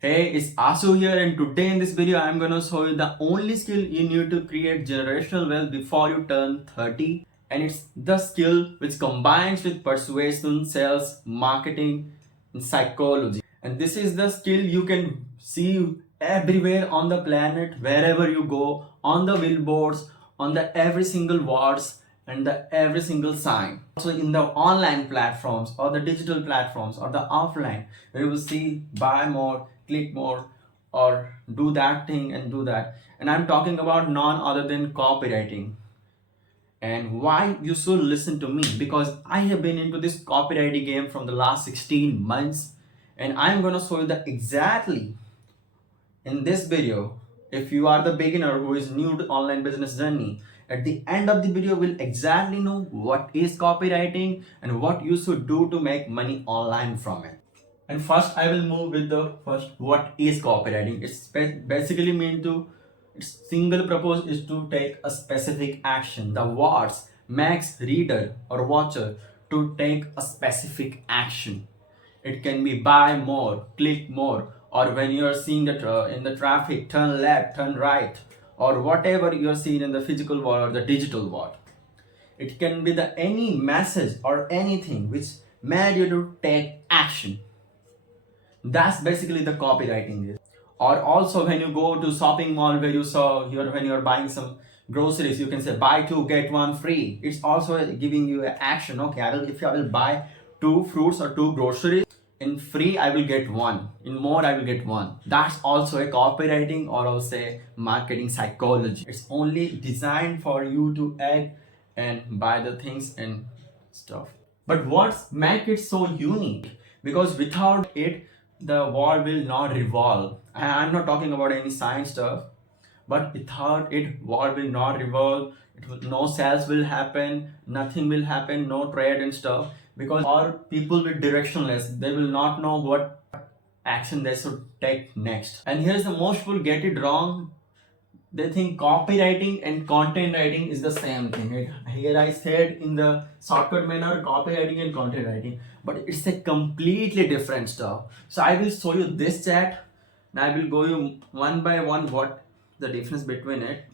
Hey, it's Asu here, and today in this video I'm gonna show you the only skill you need to create generational wealth before you turn 30. And it's the skill which combines with persuasion, sales, marketing, and psychology. And this is the skill you can see everywhere on the planet, wherever you go, on the billboards, on the every single words, and the every single sign. Also in the online platforms or the digital platforms or the offline, where you will see buy more, click more, or do that thing and do that. And I'm talking about none other than copywriting. And why you should listen to me, because I have been into this copywriting game from the last 16 months, and I'm gonna show you the exactly in this video. If you are the beginner who is new to online business journey, at the end of the video will exactly know what is copywriting and what you should do to make money online from it. And first I will move with the first, what is copywriting. It's basically mean to, its single purpose is to take a specific action. The words makes reader or watcher to take a specific action. It can be buy more, click more, or when you are seeing the in the traffic, turn left, turn right, or whatever you are seeing in the physical world or the digital world. It can be the any message or anything which made you to take action. That's basically the copywriting is. Or also when you go to shopping mall where you saw here, when you're buying some groceries, you can say buy two get one free. It's also giving you an action. Okay, if I will buy two fruits or two groceries, in free I will get one, in more I will get one. That's also a copywriting, or I'll say marketing psychology. It's only designed for you to add and buy the things and stuff. But what's make it so unique? Because without it the world will not revolve. I'm not talking about any science stuff, but without it world will not revolve. No sales will happen, nothing will happen, no trade and stuff, because all people with directionless, they will not know what action they should take next. And here's the most people get it wrong. They think copywriting and content writing is the same thing. Here I said in the shortcut manner copywriting and content writing, but it's a completely different stuff. So I will show you this chat and I will go you one by one what the difference between it.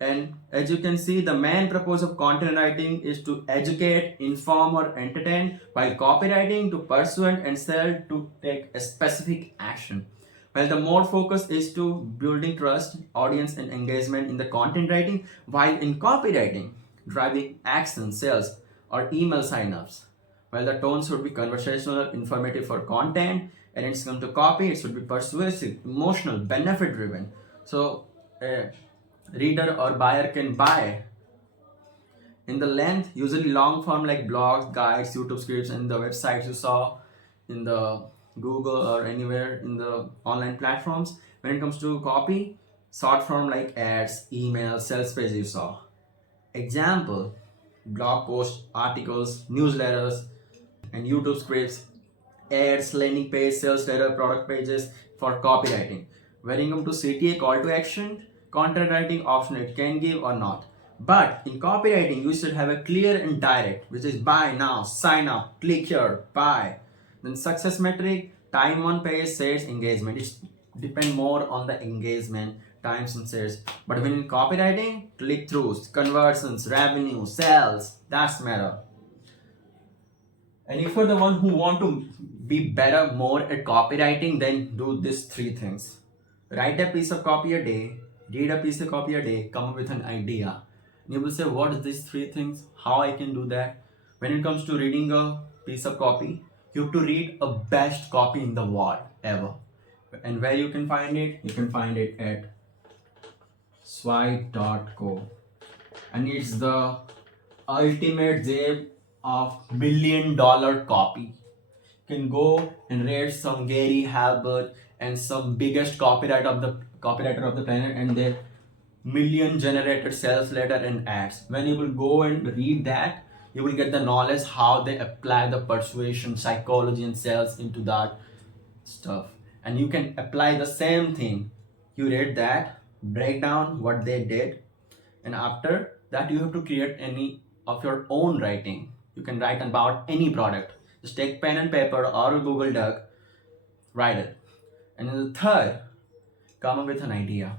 And as you can see, the main purpose of content writing is to educate, inform, or entertain, while copywriting to persuade and sell to take a specific action. While the more focus is to building trust, audience, and engagement in the content writing, while in copywriting, driving action, sales, or email signups. While the tone should be conversational, informative for content, and it's come to copy, it should be persuasive, emotional, benefit driven. So, reader or buyer can buy in the length, usually long form like blogs, guides, YouTube scripts, and the websites you saw in the Google or anywhere in the online platforms. When it comes to copy, short form like ads, emails, sales page you saw. Example, blog posts, articles, newsletters, and YouTube scripts, ads, landing page, sales letter, product pages for copywriting. When you come to CTA, call to action, content writing option it can give or not. But in copywriting, you should have a clear and direct, which is buy now, sign up, click here, buy. Then success metric, time on page, sales, engagement. It depend more on the engagement, times and sales. But when in copywriting, click throughs, conversions, revenue, sales, that's matter. And if you're the one who want to be better, more at copywriting, then do these three things. Write a piece of copy a day, read a piece of copy a day, come up with an idea. And you will say, what is these three things? How I can do that? When it comes to reading a piece of copy, you have to read a best copy in the world ever. And where you can find it? You can find it at swipe.co. And it's the ultimate gem of $1 million copy. You can go and read some Gary Halbert and some biggest copywriter of the planet and their million generated sales letter and ads. When you will go and read that, you will get the knowledge how they apply the persuasion, psychology, and sales into that stuff. And you can apply the same thing. You read that, break down what they did, and after that you have to create any of your own writing. You can write about any product. Just take pen and paper or a Google Doc, write it. And then the third, come up with an idea.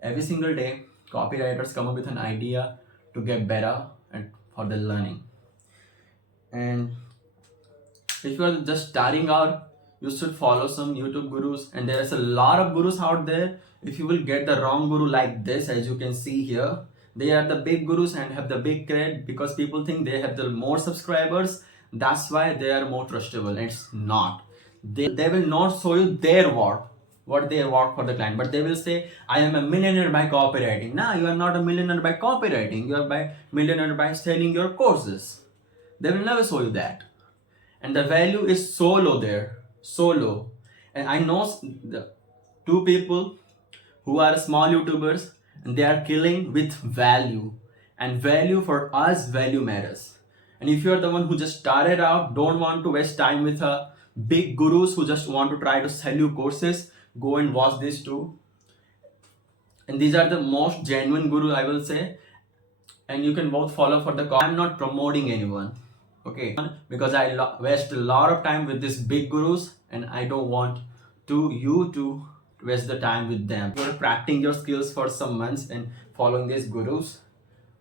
Every single day, copywriters come up with an idea to get better and for the learning. And if you are just starting out, you should follow some YouTube gurus, and there is a lot of gurus out there. If you will get the wrong guru like this, as you can see here, they are the big gurus and have the big cred because people think they have the more subscribers. That's why they are more trustable. And it's not. They will not show you their what they want for the client, but they will say, I am a millionaire by copywriting. Nah, you are not a millionaire by copywriting. You are by millionaire by selling your courses. They will never show you that. And the value is so low there, so low. And I know the two people who are small YouTubers and they are killing with value. And value for us, value matters. And if you're the one who just started out, don't want to waste time with big gurus who just want to try to sell you courses, go and watch this too. And these are the most genuine guru, I will say. And you can both follow for the. I'm not promoting anyone, okay? Because I waste a lot of time with these big gurus, and I don't want you to waste the time with them. You're practicing your skills for some months and following these gurus.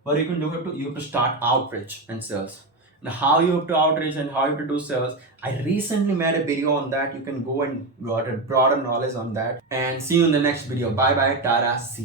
What you can do, you have to start outreach and sales. Now, how you have to outreach and how you have to do sales, I recently made a video on that. You can go and got a broader knowledge on that. And see you in the next video. Bye bye, Tara. See you.